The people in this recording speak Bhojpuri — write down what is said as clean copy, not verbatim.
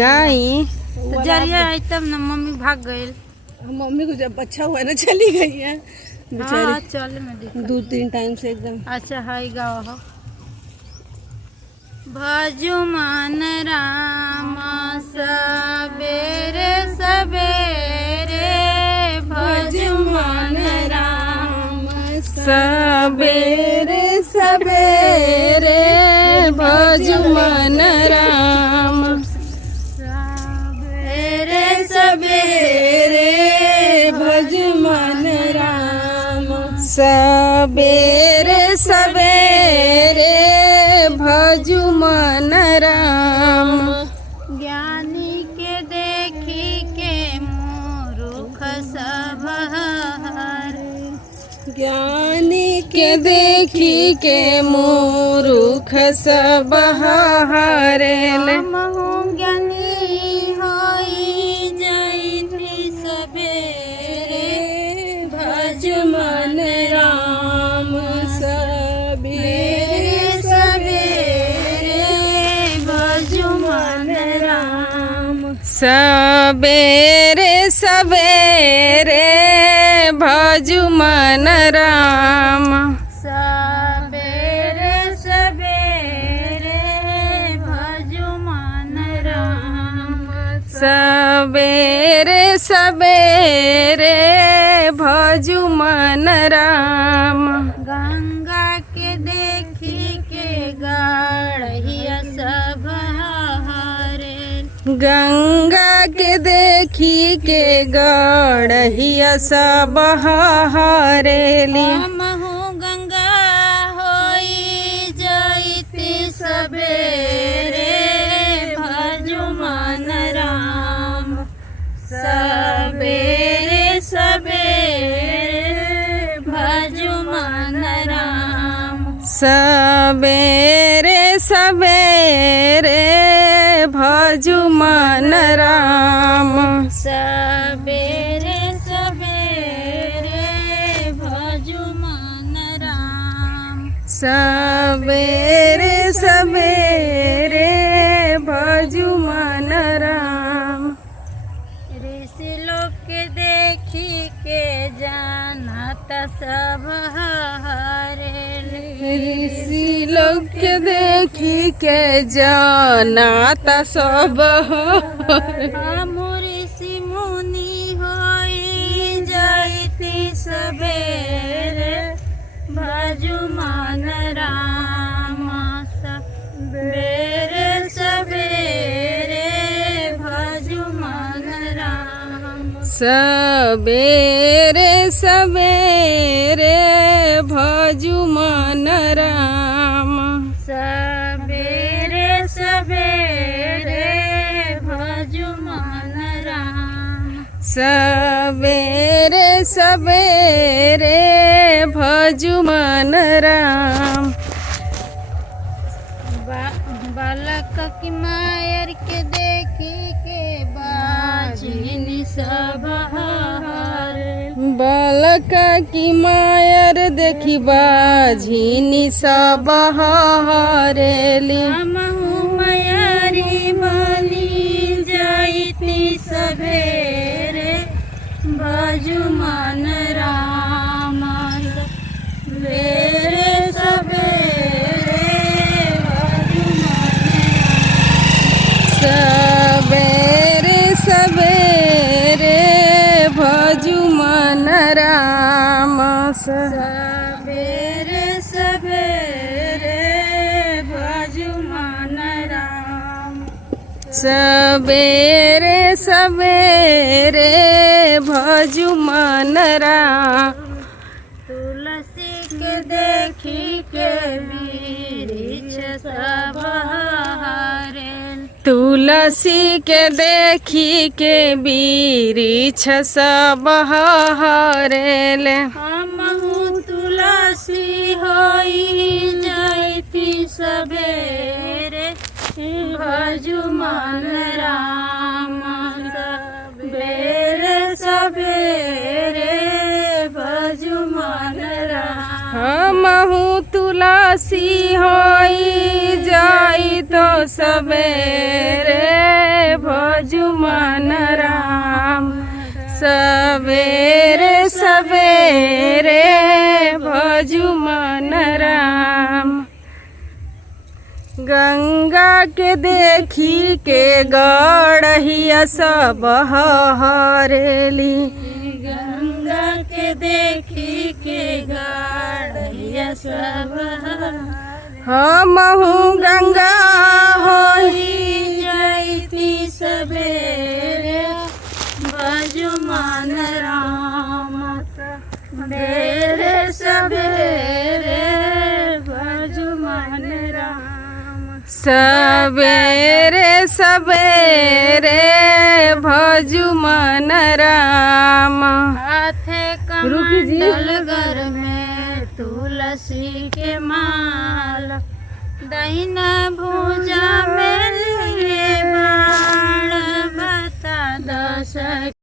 गाई तो जरिया आई तब ना मम्मी भाग गई। मम्मी को जब अच्छा हुआ ना चली गई है हाँ बेचारी। चल में देख 2-3 टाइम से एकदम। अच्छा हाई गाँव हो भजु मन राम सबेरे सबेरे भजु मन राम सबेरे सबेरे भजु मन राम सबेरे सबेरे भजु मन राम सबेरे सबेरे भजु मन राम। ज्ञानी के देखी के मूर्ख सब हरे ज्ञानी के देखी के मूर्ख सब हरेल। हमहु ज्ञानी होई जैती सबेरे भजु मन राम सबेरे सबेरे भजु मन राम सबेरे सबेरे भजु मन राम सबेरे सबेरे भजु मन राम सबेरे सबेरे भजु मन राम। गंगा के देखी के गाढ़िया सब हरे गंगा के देखी के गढ़िया सब हरेली। हमहु गंगा होई जैती सबेरे भजु मन राम सबेरे सबेरे भजु मन राम सबेरे सबेरे भजु मन राम सबेरे सबेरे भजु मन राम सबेरे सबेरे भजु मन राम। ऋषि लोग के देखी के जानत सब हरे ऋषि लोग के देखी के जानत सब हम ऋषि मुनि होई जैती सबेरे भजु मन राम सबेरे सबेरे भजु मन राम सबेरे सबेरे भजु मन राम सबेरे सबेरे भजु मन राम सबेरे सबेरे भजु मन राम। बालक की मायर के देखी के बाजिनी सब हरे बालक की मायर देखी बाझिनी सब हरेली। हमहु मयारी बनी जैती सबेरे भजु मन राम सबेरे सबेरे भजु सबेरे सबेरे भजु मन राम सबेरे सबेरे भजु मन राम सबेरे सबेरे भजु मन राम। तुलसी के देखी के वृक्ष सब हरे तुलसी के देखी के वृक्ष सब हरेल। हमहु तुलसी होई जैती सबेरे भजु मन राम सबेरे सबेरे भजु मन राम हमहु तुलसी होई जाई तो सबेरे मन राम सवेरे सवेरे भजु मन राम। गंगा के देखी के गड़हिया सब हरेली गंगा के देखी के गाड़िया सब हमहू गंगा होई जैती सबेरे भजु मन राम सवेरे सवेरे भजु मन राम सवेरे सवेरे भजु मन राम। हाथे कमंडल घर में तुलसी के माल दहिना भुजा में लिए बाण बता दस